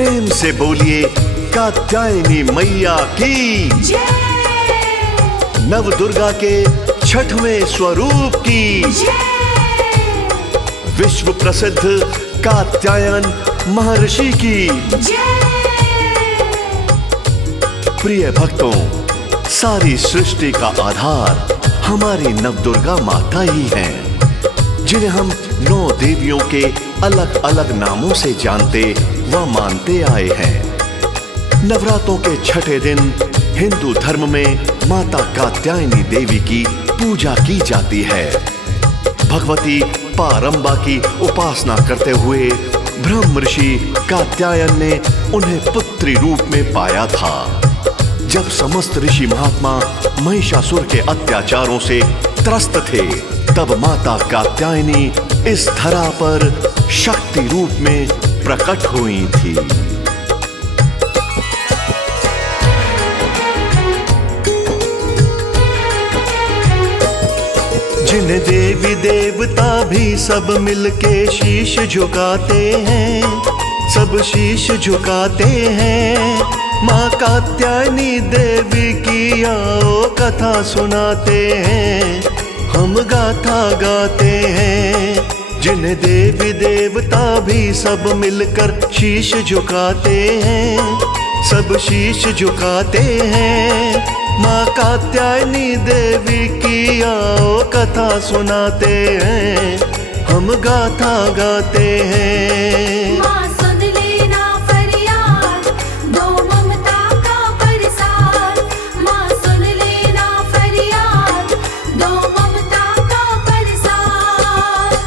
प्रेम से बोलिए कात्यायनी मैया की जय। नव दुर्गा के छठवें स्वरूप की जय। विश्व प्रसिद्ध कात्यायन महर्षि की जय। प्रिय भक्तों, सारी सृष्टि का आधार हमारी नवदुर्गा माता ही हैं, जिन्हें हम 9 देवियों के अलग अलग नामों से जानते व मानते आए हैं। नवरात्रों के छठे दिन हिंदू धर्म में माता कात्यायनी देवी की पूजा की जाती है। भगवती पारंबा की उपासना करते हुए ब्रह्म ऋषि कात्यायन ने उन्हें पुत्री रूप में पाया था। जब समस्त ऋषि महात्मा महिषासुर के अत्याचारों से त्रस्त थे, तब माता कात्यायनी इस धरा पर शक्ति रूप में प्रकट हुई थी। जिन देवी देवता भी सब मिलके शीश झुकाते हैं, सब शीश झुकाते हैं। माँ कात्यायनी देवी की आओ कथा सुनाते हैं, हम गाथा गाते हैं। जिन देवी देवता भी सब मिलकर शीश झुकाते हैं, सब शीश झुकाते हैं। माँ कात्यायनी देवी की आओ कथा सुनाते हैं, हम गाथा गाते हैं। माँ सुन लेना फरियाद, दो ममता का प्रसाद। माँ सुन लेना फरियाद, दो ममता का प्रसाद।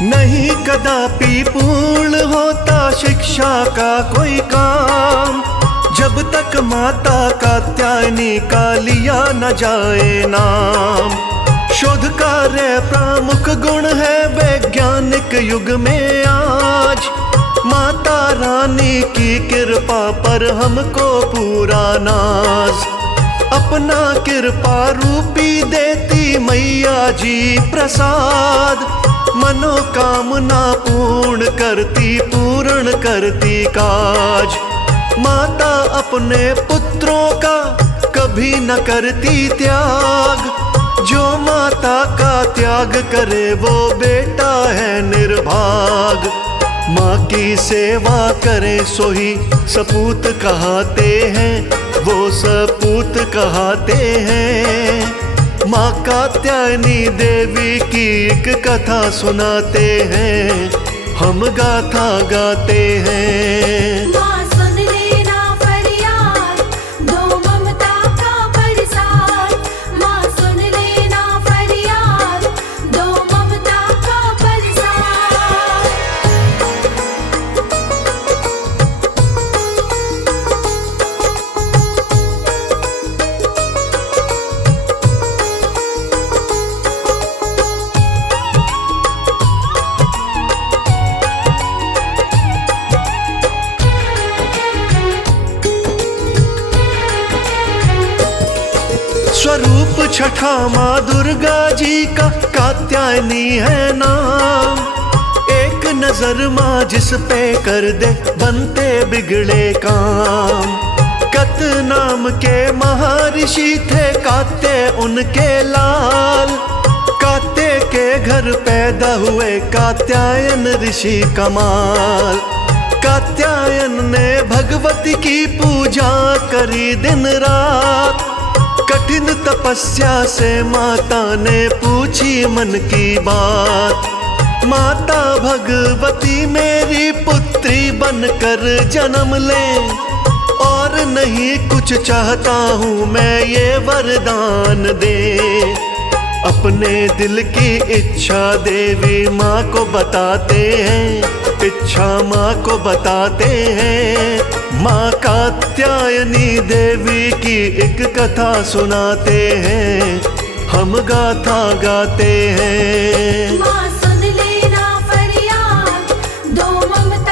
नहीं कदापि पूर्ण होता शिक्षा का कोई काम, जब तक माता कात्यायनी का लिया न जाए नाम। शोध कार्य प्रमुख गुण है वैज्ञानिक युग में आज। माता रानी की कृपा पर हमको पूरा नाज, अपना कृपा रूपी देती मैया जी प्रसाद। मनोकामना पूर्ण करती काज। माता अपने पुत्रों का कभी न करती त्याग, जो माता का त्याग करे वो बेटा है निर्भाग। माँ की सेवा करे सो ही सपूत कहाते हैं, वो सपूत कहाते हैं। माँ कात्यायनी देवी की एक कथा सुनाते हैं, हम गाथा गाते हैं। माँ सुन लेना फरियाद, दो ममता का प्रसाद। माँ सुन लेना फरियाद, दो ममता का प्रसाद। स्वरूप छठा माँ दुर्गा जी का कात्यायनी है नाम। एक नजर माँ जिस पे कर दे बनते बिगड़े काम। कत नाम के महर्षि थे कात्य उनके लाल, कात्य के घर पैदा हुए कात्यायन ऋषि कमाल। कात्यायन ने भगवती की पूजा करी दिन रात, कठिन तपस्या से माता ने पूछी मन की बात। माता भगवती मेरी पुत्री बनकर जन्म ले, और नहीं कुछ चाहता हूँ मैं ये वरदान दे। अपने दिल की इच्छा देवी माँ को बताते हैं, इच्छा माँ को बताते हैं। माँ कात्यायनी देवी की एक कथा सुनाते हैं, हम गाथा गाते हैं। माँ सुन लेना फरियाद, दो ममता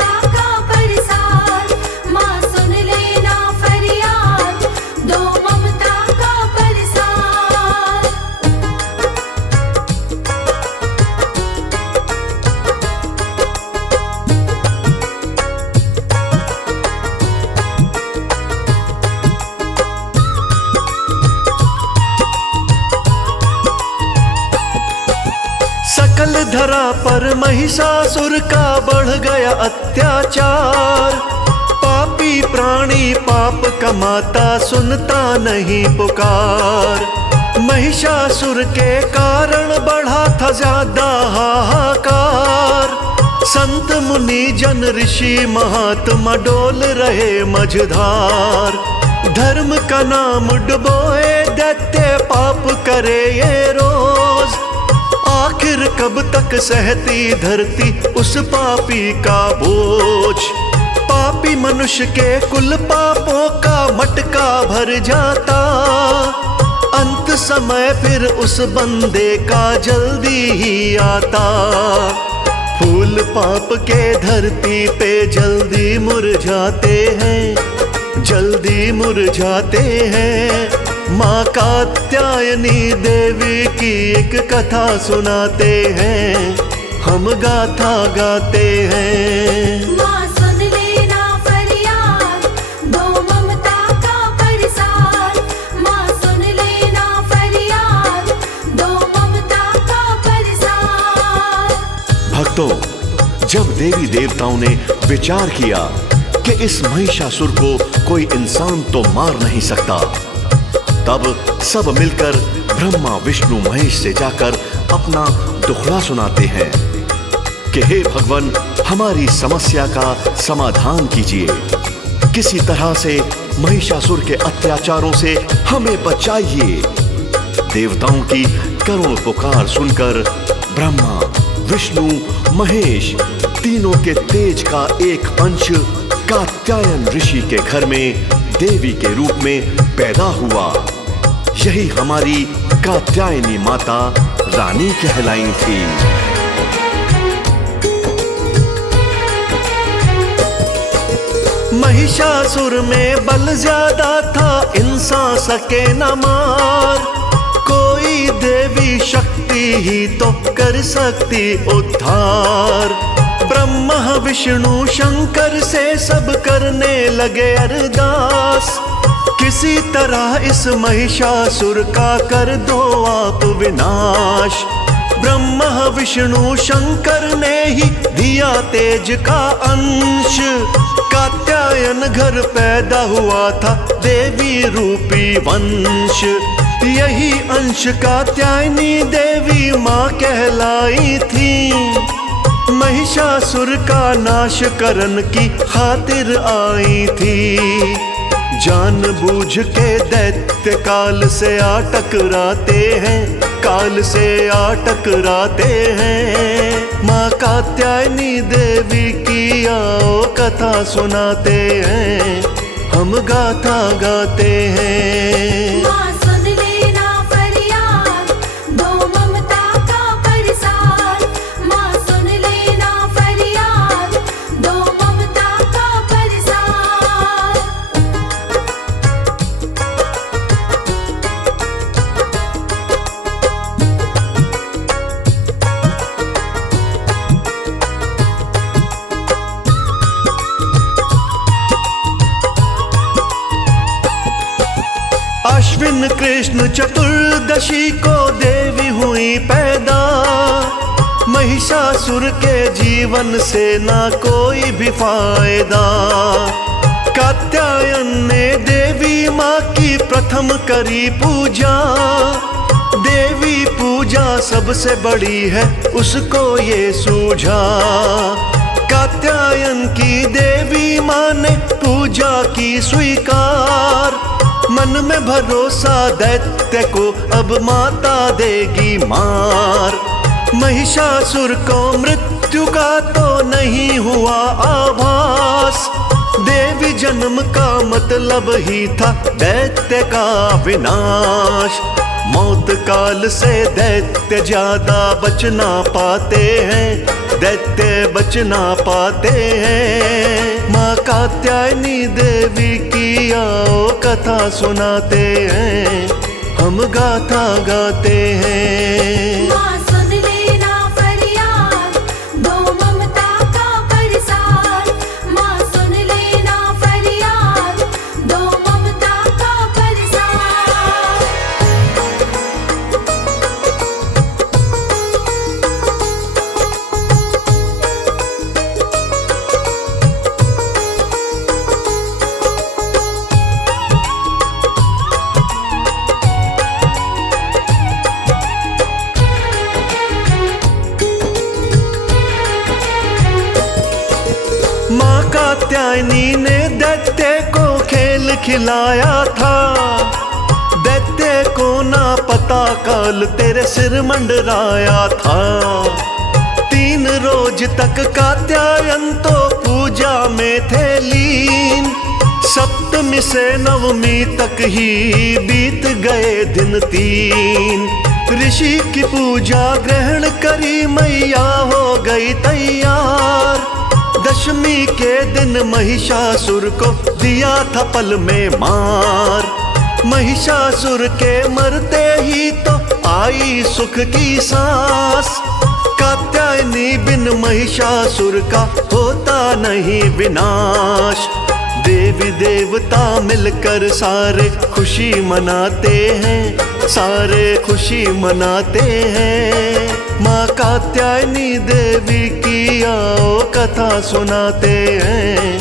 पर महिषासुर का बढ़ गया अत्याचार। पापी प्राणी पाप कमाता सुनता नहीं पुकार। महिषासुर के कारण बढ़ा था ज्यादा हाहाकार। संत मुनि जन ऋषि महात्मा डोल रहे मझधार। धर्म का नाम डुबोए दैत्य पाप करे ये रोज। आखिर कब तक सहती धरती उस पापी का बोझ। पापी मनुष्य के कुल पापों का मटका भर जाता। अंत समय फिर उस बंदे का जल्दी ही आता। फूल पाप के धरती पे जल्दी मुरझाते हैं, जल्दी मुरझाते हैं। माँ कात्यायनी देवी की एक कथा सुनाते हैं, हम गाथा गाते हैं। माँ सुन लेना फरियाद, दो ममता का प्रसाद। माँ सुन लेना फरियाद, दो ममता का प्रसाद। भक्तों, जब देवी देवताओं ने विचार किया कि इस महिषासुर को कोई इंसान तो मार नहीं सकता, तब सब मिलकर ब्रह्मा विष्णु महेश से जाकर अपना दुखड़ा सुनाते हैं कि हे भगवान, हमारी समस्या का समाधान कीजिए। किसी तरह से महिषासुर के अत्याचारों से हमें बचाइए। देवताओं की करुण पुकार सुनकर ब्रह्मा विष्णु महेश तीनों के तेज का एक अंश कात्यायन ऋषि के घर में देवी के रूप में पैदा हुआ। यही हमारी कात्यायनी माता रानी कहलाई थी। महिषासुर में बल ज्यादा था, इंसान सके न मार। कोई देवी शक्ति ही तो कर सकती उद्धार। ब्रह्मा विष्णु शंकर से सब करने लगे अरदास। किसी तरह इस महिषासुर का कर दो आप विनाश। ब्रह्मा विष्णु शंकर ने ही दिया तेज का अंश। कात्यायन घर पैदा हुआ था देवी रूपी वंश। यही अंश कात्यायनी देवी माँ कहलाई थी। महिषासुर का नाश करन की खातिर आई थी। जानबूझ के दैत्य काल से आ टकराते हैं, काल से आ टकराते हैं। माँ कात्यायनी देवी की आओ कथा सुनाते हैं, हम गाथा गाते हैं। माँ सुन लेना फरियाद, दो ममता का प्रसाद। माँ सुन लेना फरियाद, दो ममता का प्रसाद। अश्विन कृष्ण चतुर्दशी को देवी हुई पैदा। महिषासुर के जीवन से ना कोई भी फायदा। कात्यायन ने देवी माँ की प्रथम करी पूजा। देवी पूजा सबसे बड़ी है उसको ये सूझा। कात्यायन की देवी माँ ने पूजा की स्वीकार। मन में भरोसा दैत्य को अब माता देगी मार। महिषासुर को मृत्यु का तो नहीं हुआ आभास। देवी जन्म का मतलब ही था दैत्य का विनाश। मौत काल से दैत्य ज्यादा बच ना पाते हैं, दैत्य बच ना पाते हैं। माँ कात्यायनी देवी की आओ कथा सुनाते हैं, हम गाथा गाते हैं। माँ सुन लेना फरियाद, दो ममता का प्रसाद। माँ सुन लेना फरियाद, दो ममता का प्रसाद। माँ कात्यायनी ने दैत्य को खेल खिलाया था। दैत्य को ना पता काल तेरे सिर मंडराया था। 3 रोज तक कात्यायन तो पूजा में थे लीन। सप्तमी से नवमी तक ही बीत गए दिन 3। ऋषि की पूजा ग्रहण करी मैया हो गई तैयार। दशमी के दिन महिषासुर को दिया था पल में मार। महिषासुर के मरते ही तो आई सुख की सांस। कात्यायनी बिन महिषासुर का होता नहीं विनाश। देवी देवता मिलकर सारे खुशी मनाते हैं, सारे खुशी मनाते हैं। माँ कात्यायनी देवी की आओ कथा सुनाते हैं,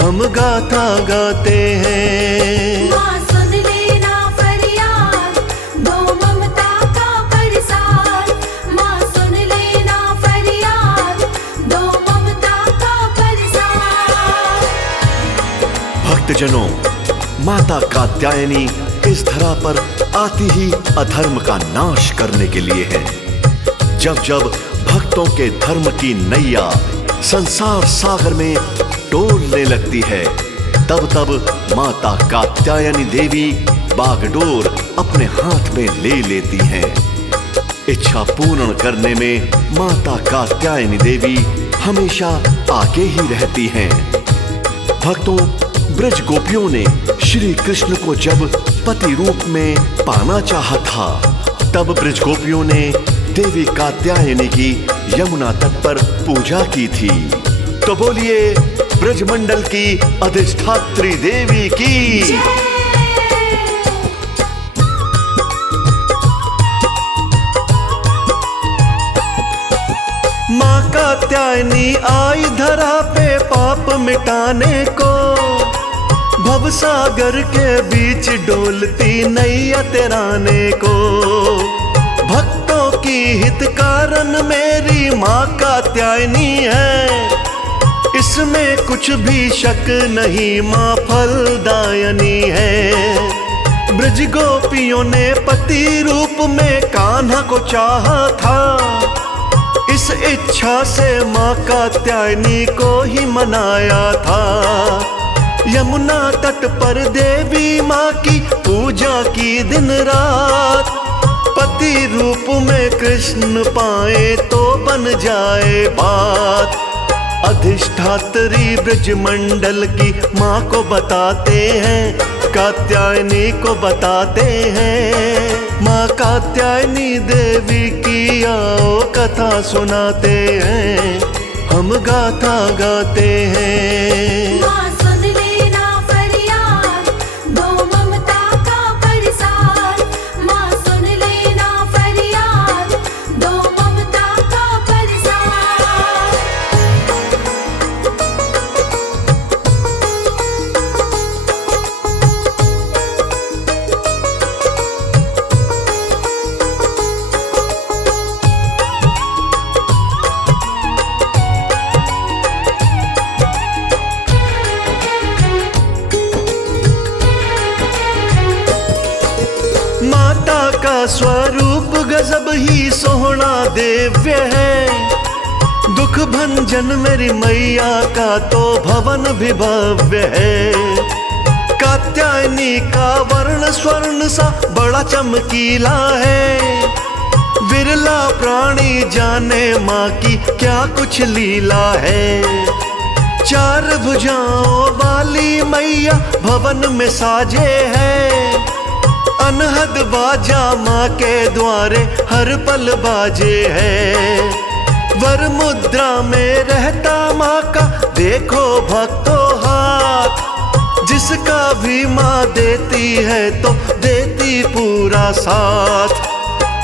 हम गाथा गाते हैं। माँ सुन लेना फरियाद, दो ममता का परसाद। माँ सुन लेना फरियाद, दो ममता का परसाद। भक्तजनों, माता कात्यायनी इस धरा पर आती ही अधर्म का नाश करने के लिए है। जब जब भक्तों के धर्म की नैया संसार सागर में डोलने लगती है, तब तब माता कात्यायनी देवी बागडोर अपने हाथ में ले लेती हैं। इच्छा पूर्ण करने में माता कात्यायनी देवी हमेशा आगे ही रहती हैं। भक्तों, ब्रज गोपियों ने श्री कृष्ण को जब पति रूप में पाना चाहा था, तब ब्रज गोपियों ने देवी कात्यायनी की यमुना तट पर पूजा की थी। तो बोलिए ब्रजमंडल की अधिष्ठात्री देवी की। माँ कात्यायनी आई धरा पे पाप मिटाने को। भवसागर के बीच डोलती नैया तेराने को। भक्तों की हित कारण मेरी माँ कात्यायनी है। इसमें कुछ भी शक नहीं, माँ फलदायनी है। ब्रज गोपियों ने पति रूप में कान्हा को चाहा था। इस इच्छा से माँ कात्यायनी को ही मनाया था। यमुना तट पर देवी माँ की पूजा की दिन रात। पति रूप में कृष्ण पाए तो बन जाए बात। अधिष्ठात्री ब्रजमंडल की माँ को बताते हैं, कात्यायनी को बताते हैं। माँ कात्यायनी देवी की आओ कथा सुनाते हैं, हम गाथा गाते हैं। माँ सुन लेना फरियाद, दो ममता का परसाद। माँ सुन लेना फरियाद, दो ममता का परसाद। माता का स्वरूप गजब ही सोहना दिव्य है। दुख भंजन मेरी मैया का तो भवन भी भव्य है। कात्यायनी का वर्ण स्वर्ण सा बड़ा चमकीला है। विरला प्राणी जाने माँ की क्या कुछ लीला है। 4 भुजाओं वाली मैया भवन में साजे है। अनहद बाजा माँ के द्वारे हर पल बाजे है। वर मुद्रा में रहता माँ का देखो भक्तों हाथ। जिसका भी माँ देती है तो देती पूरा साथ।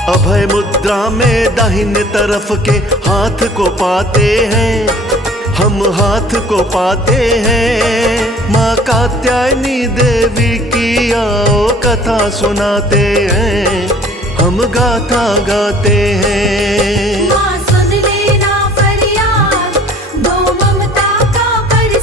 अभय मुद्रा में दाहिने तरफ के हाथ को पाते हैं, हम हाथ को पाते हैं। माँ कात्यायनी देवी की आओ कथा सुनाते हैं, हम गाथा गाते हैं। माँ सुन लेना फरियाद, दो ममता का परसाद।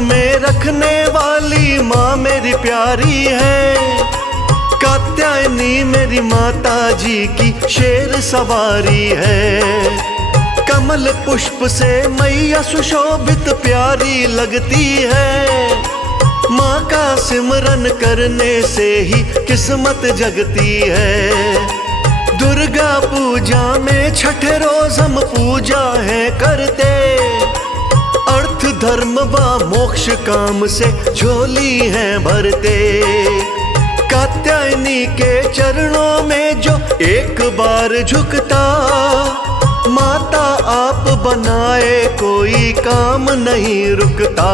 में रखने वाली माँ मेरी प्यारी है। कात्यायनी मेरी माता जी की शेर सवारी है। कमल पुष्प से मैया सुशोभित प्यारी लगती है। माँ का सिमरन करने से ही किस्मत जगती है। दुर्गा पूजा में छठे रोज हम पूजा है करते। अर्थ धर्म व मोक्ष काम से झोली है भरते। कात्यायनी के चरणों में जो एक बार झुकता, माता आप बनाए कोई काम नहीं रुकता।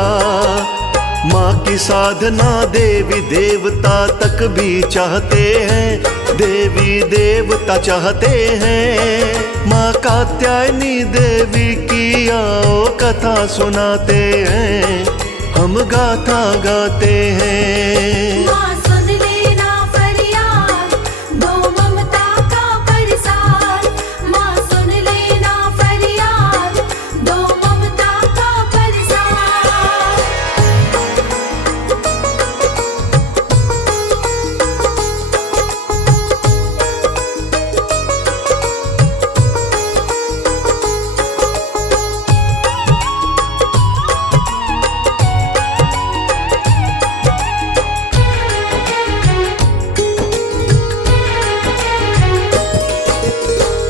माँ की साधना देवी देवता तक भी चाहते हैं। देवी देवता चाहते हैं माँ कात्यायनी देवी की आओ कथा सुनाते हैं, हम गाथा गाते हैं। माँ सुन लेना फरियाद, दो ममता का परसाद। माँ सुन लेना फरियाद, दो ममता का परसाद।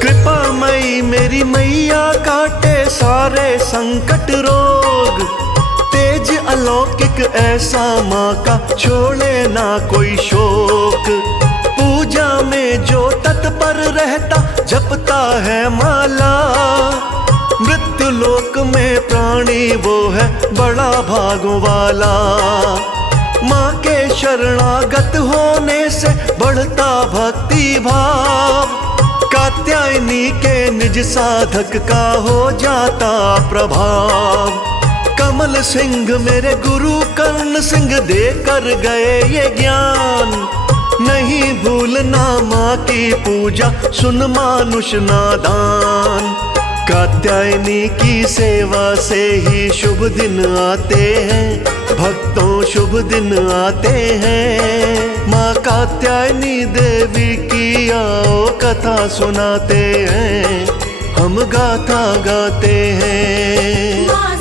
कृपामयी मेरी मैया काटे सारे संकट रोग। तेज अलौकिक ऐसा माँ का छोड़े ना कोई शोक। पूजा में जो तत्पर रहता जपता है माला। मृत्यु लोक में प्राणी वो है बड़ा भागों वाला। माँ के शरणागत होने से बढ़ता भक्ति भाव। कात्यायनी के निज साधक का हो जाता प्रभाव। कमल सिंह मेरे गुरु कर्ण सिंह देकर गए ये ज्ञान। नहीं भूलना माँ की पूजा, सुन मानुष नादान। कात्यायनी की सेवा से ही शुभ दिन आते हैं, भक्तों शुभ दिन आते हैं। माँ कात्यायनी देवी की आओ कथा सुनाते हैं, हम गाथा गाते हैं। माँ